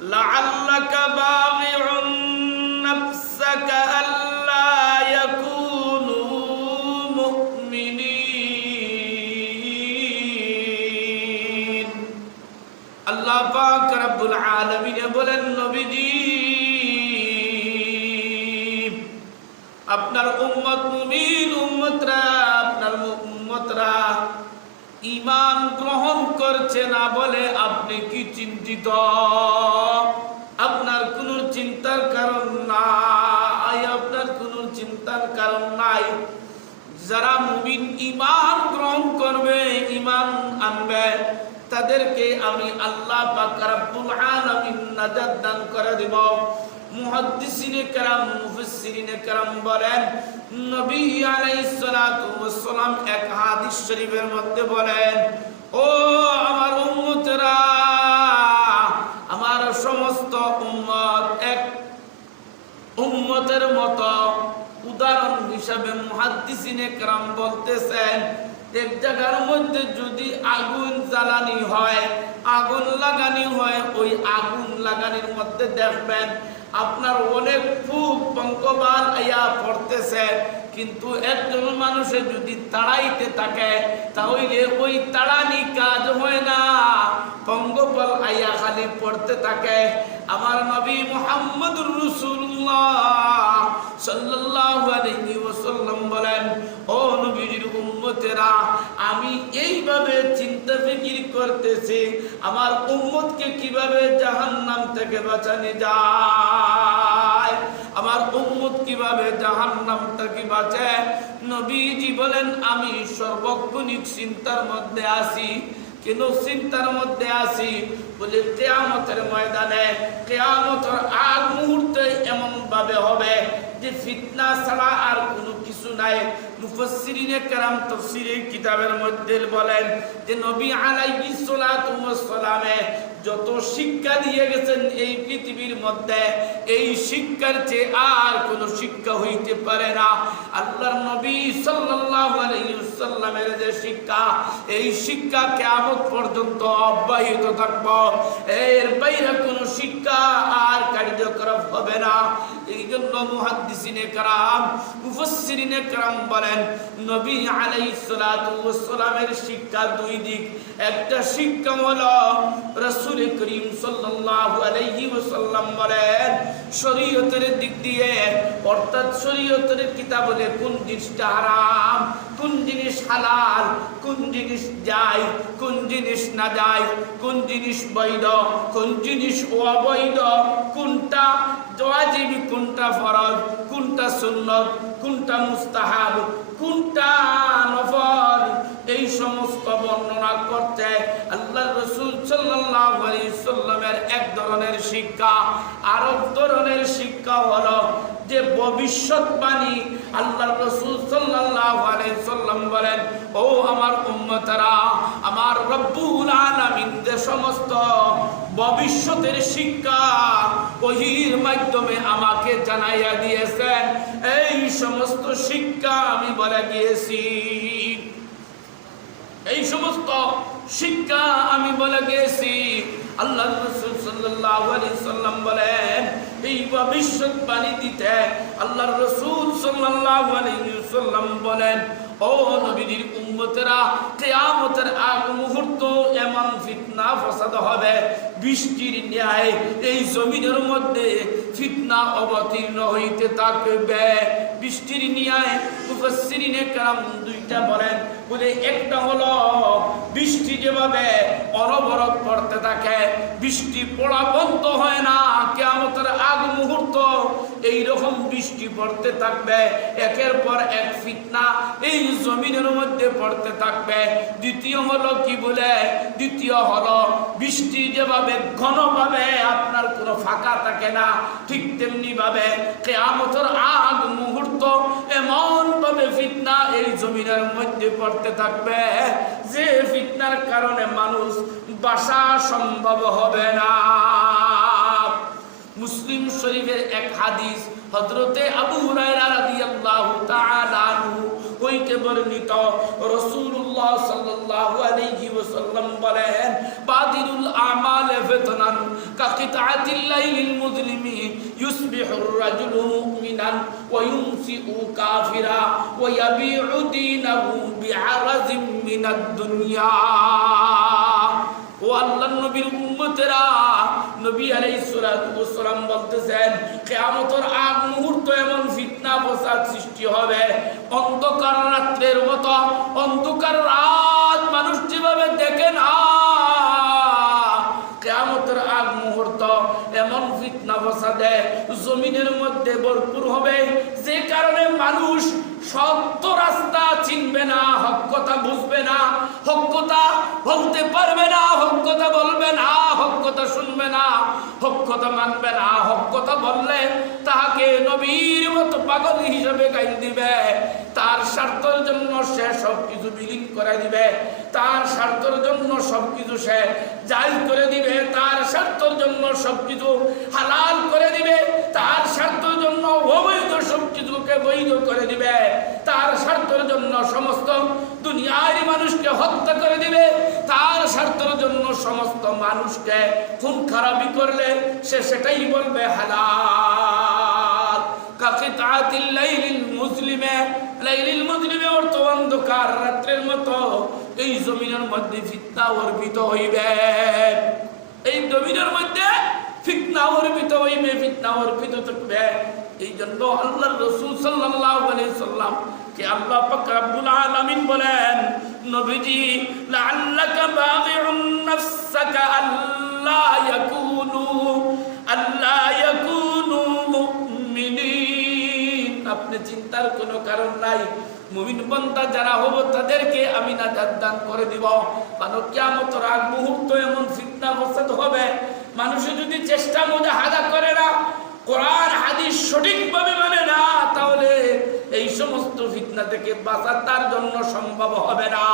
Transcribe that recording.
لعلك باغع نفسك ألا يكونوا مؤمنين আল্লাহ পাক রব্বুল আলামিন বলেন নবীজি আপনার উম্মত মুমিন উম্মতরা আপনার উম্মতরা ঈমান গ্রহণ করছে না বলে আপনি কি চিন্তিত? আপনার কোনো চিন্তার কারণ নাই, আপনার কোনো চিন্তার কারণ নাই। যারা মুমিন ইমান গ্রহণ করবে, ইমান আনবে, তাদেরকে আমি আল্লাহ দান করে দেব। মুহাদ্দিসিনে বলেন, নবী আলাইহিস সালাতু ওয়াস হাদিস শরীফের মধ্যে বলেন, ও আমার উম্মতরা, আমার সমস্ত উম্মত এক উম্মতের মত উদাহরণ হিসাবে মুহাদ্দিসিনে কেরাম বলতেছেন, এক জায়গার মধ্যে যদি আগুন জ্বালানি হয়, আগুন লাগানি হয়, ওই আগুন লাগানির মধ্যে দেখবেন আপনার অনেক ফুক পঙ্কবাল আইয়া পড়তেছে, কিন্তু একজন মানুষের যদি তাড়াইতে থাকে, তাহলে ওই তাড়ানি কাজ হয় না। পঙ্গপাল আইয়া খালি পড়তে থাকে, আমার নবী সাল্লাল্লাহু আলাইহি ওয়াসাল্লাম বলেন, ও উম্মতেরা, আমি এইভাবে চিন্তা ফিকির করতেছি, আমার উম্মতকে কীভাবে জাহান্নাম থেকে বাঁচানো যায়? আমার উম্মত কীভাবে জাহান্নাম থেকে বাঁচে? নবীজি বলেন, আমি সর্বক্ষণিক চিন্তার মধ্যে আছি। কেন চিন্তার মধ্যে আছি? বলে, কেয়ামতের ময়দানে, কেয়ামতের আগ মুহূর্তে এমন ভাবে হবে যে ফিতনা ছাড়া আর কিছু মুফাসসিরিনে কেরাম তাফসীরের কিতাবের মধ্যে বলেন যে নবী আলাইহিস সালাতু ওয়াস যত শিক্ষা দিয়ে গেছেন এই পৃথিবীর মধ্যে, এই শিক্ষার চেয়ে আর কোনো শিক্ষা হইতে পারে না। আল্লাহর নবী সাল্লাল্লাহু আলাইহি ওয়াসাল্লামের যে শিক্ষা, এই শিক্ষা কিয়ামত পর্যন্ত অব্যাহত থাকবে। এর বাইরে কোনো শিক্ষা আর কার্যকর হবে না। এই জন্য মুহাদ্দিসিনে কারাম, মুফাসসিরিনে কারাম বলেন, নবী আলাইহিস সালাতু ওয়াস সালামের শিক্ষা দুই দিক। একটা শিক্ষা হলো, রাসূল করিম সাল্লাল্লাহু আলাইহি ওয়াসাল্লাম বলেন, শরীয়তের দিক দিয়ে, অর্থাৎ শরীয়তের কিতাবলে কোন জিনিসটা হারাম, কোন জিনিস হালাল, কোন জিনিস যায় কোন জিনিস না যায় কোন জিনিস বৈধ, কোন জিনিস অবৈধ, কোনটা জওয়াজিবি কোন কোনটা ফরজ, কোনটা সুন্নত, কোনটা মুস্তাহাব, কোনটা নফল, এই সমস্ত বর্ণনা করতে আল্লাহ রসুল সাল্লামের এক ধরনের শিক্ষা আর এক ধরনের শিক্ষা হলো যে ভবিষ্যৎবাণী আল্লাহ রসুল আলাইহি সাল্লাম বলেন, ও আমার উম্মতরা, আমার রব্বুল আলামিন যে সমস্ত ভবিষ্যতের শিক্ষা ওহির মাধ্যমে আমাকে জানাইয়া দিয়েছেন। এই সমস্ত শিক্ষা আমি বলে দিয়েছি। এই সমস্ত শিক্ষা আমি বলে গেছি আল্লাহ রসুল সাল্লাল্লাহু আলাইহি সাল্লাম বলেন, এই ভবিষ্যৎবাণী দিতে আল্লাহ রসুল সাল্লাল্লাহু আলাইহি সাল্লাম বলেন ও নবীর উম্মতেরা, কিয়ামতের আগ মুহূর্ত এমন ফিতনা ফসাদ হবে। বৃষ্টির ন্যায় এই জমিনের মধ্যে ফিতনা অবতীর্ণ হইতে থাকবে। বৃষ্টির ন্যায় মুফাসসিরিনে কেরাম দুইটা বলেন। বলে একটা হলো, বৃষ্টি যেভাবে অনবরত পড়তে থাকে, বৃষ্টি পড়া বন্ধ হয় না কেয়ামতের আগ মুহূর্ত এই রকম বৃষ্টি পড়তে থাকবে, একের পর এক ফিতনা। এই জমিনের মধ্যে পড়তে থাকবে। দ্বিতীয় হলো কি বলে? দ্বিতীয় হলো বৃষ্টি যেভাবে ঘনভাবে আপনার কোনো ফাঁকা থাকে না, ঠিক তেমনি ভাবে কেয়ামতের আগ মুহূর্ত এমন ভাবে ফিতনা এই জমিনের মধ্যে পড়তে থাকবে, যে ফিতনার কারণে মানুষ বাসা সম্ভব হবে না। মুসলিম শরীফের এক হাদিস হজরতে আবু হুরায়রা রাদিয়াল্লাহু তাআলা আনহু হইতে বর্ণিত। রাসূলুল্লাহ সাল্লাল্লাহু আলাইহি ওয়াসাল্লাম বলেন, বাদিরুল আমাল ফিতনান কাকিতাতিল লাইলিল মুজলিমি ইউসবিহুর রাজুলু মুমিনান ওয়া ইউমসিউ কাফিরা ওয়া ইয়াবিউ দীনাহু বিআরাজিম মিনাদ দুনিয়া। ও আল্লাহর নবীর উম্মতেরা নবী আলাইহিস সালাতু বলতেছেন, কিয়ামতের আগ মুহূর্ত এমন ফিতনা ফসাদ সৃষ্টি হবে। অন্ধকার রাত্রের মতো, অন্ধকার রাত মানুষ যেভাবে দেখে না জমিনের মধ্যে ভরপুর হবে। যে কারণে মানুষ সত্য রাস্তা চিনবে না, হক কথা বুঝবে না। হক কথা বলতে না, হক কথা মানবে না, হক কথা বললে তাহাকে নবীর মতো পাগল হিসেবে গাইল দিবে। তার স্বার্থের জন্য সে সব কিছু বিলীন করে দিবে। তার স্বার্থের জন্য সব কিছু সে জাল করে দিবে। তার স্বার্থের জন্য সব কিছু হালাল করে দিবে। তার স্বার্থের জন্য অবৈধ সব কিছুকে বৈধ করে দিবে। তার স্বার্থের জন্য সমস্ত দুনিয়ার মানুষকে হত্যা করে দিবে। তার স্বার্থের জন্য সমস্ত মানুষকে খুন খারাপি করলে সে সেটাই বলবে হালাল। মুসলিমে লাইলিল মুসলিমে অর্থ অন্ধকার রাত্রের মতো এই জমিনের মধ্যে ফিতনা অর্পিত হইবে। এই জমিনের মধ্যে ফিতনা অর্পিত হইবে, ফিতনা অর্পিত থাকবে। এই জন্য আল্লাহ রসুল আলাইহি সাল্লাম কে আল্লাহ পাক রব্বুল আলামিন বলেন নবীজি, লাআল্লাকা বাগিউন নাফসাকা আল্লা ইয়াকুনু আল্লা ইয়াকুনু মুমিনিন। আপনি চিন্তার কোনো কারণ নাই। মুমিন বান্দা যারা হব তাদেরকে আমি নাজাত দান করে দিব। কারণ কিয়ামতের আগ মুহূর্ত এমন ফিতনা ফসাদ হবে মানুষে যদি চেষ্টা মজা হাদা করে না কোরআন হাদিস সঠিকভাবে মানে না তাহলে এই সমস্ত ফিতনা থেকে বাঁচা তার জন্য সম্ভব হবে না।